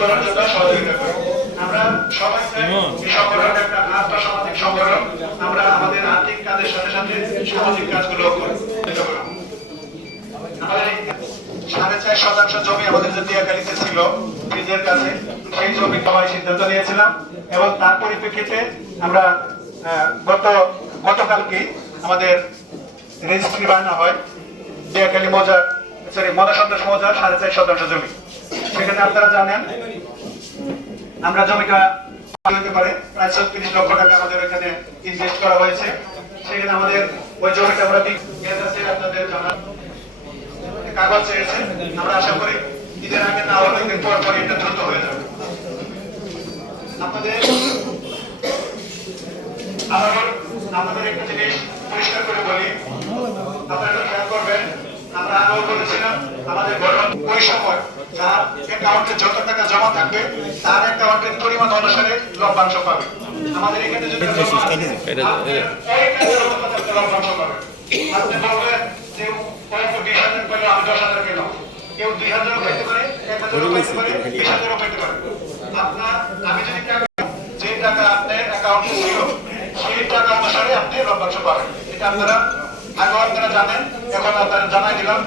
করার জন্য সহযোগিতা করি আমরা সবাই সংগঠন একটা আর্থসামাজিক সংগঠন। আমরা আমাদের আর্থিক কাজের সাথে সাথে সামাজিক কাজগুলো করি আমাদের এই সাড়ে চার শতাংশ জমি আমাদের যে টিয়াকালিতে ছিল ব্রিজের কাছে সেই জমি সবাই সিদ্ধান্ত নিয়েছিলাম এবং তার পরিপ্রেক্ষিতে আমরা গত গতকালকে আমাদের রেজিস্ট্রি বানানো হয়। টিয়াকালি মৌজা সরি মদা সন্ত্রাস মৌজার সাড়ে চার শতাংশ জমি। সেখানে আপনারা জানেন, আমরা জমিটা হতে পারে, প্রায় ছত্রিশ লক্ষ টাকা আমাদের এখানে ইনভেস্ট করা হয়েছে। সেখানে আমাদের ওই জমিটা আমরা আপনাদের জানা কাগজ চেয়েছে আমরা আশা করি ঈদের আগে না হলে ঈদের পর পর এটা দ্রুত হয়ে যাবে। আপনাদের আপনাদের একটা জিনিস পরিষ্কার করে বলি। আপনারা আমরা আগেও বলেছিলাম আমাদের গঠন ওই সময় যার অ্যাকাউন্টে যত টাকা জমা থাকবে তার অ্যাকাউন্টের পরিমাণ অনুসারে লভ্যাংশ পাবে। আমাদের এখানে যদি লভ্যাংশ পাবেন আপনি বলবেন যে অল্প বিশ হাজার পেলে আমি দশ হাজার পেলাম। কেউ দুই হাজারও পেতে পারে এক হাজারও পেতে পারে বিশ হাজারও পেতে পারে। আপনার আমি যদি টাকা যে টাকা আপনার অ্যাকাউন্টে ছিল সেই টাকা অনুসারে আপনি লভ্যাংশ পাবেন। এটা আপনারা আগেও আপনারা জানেন এখন আপনারা জানাই দিলাম।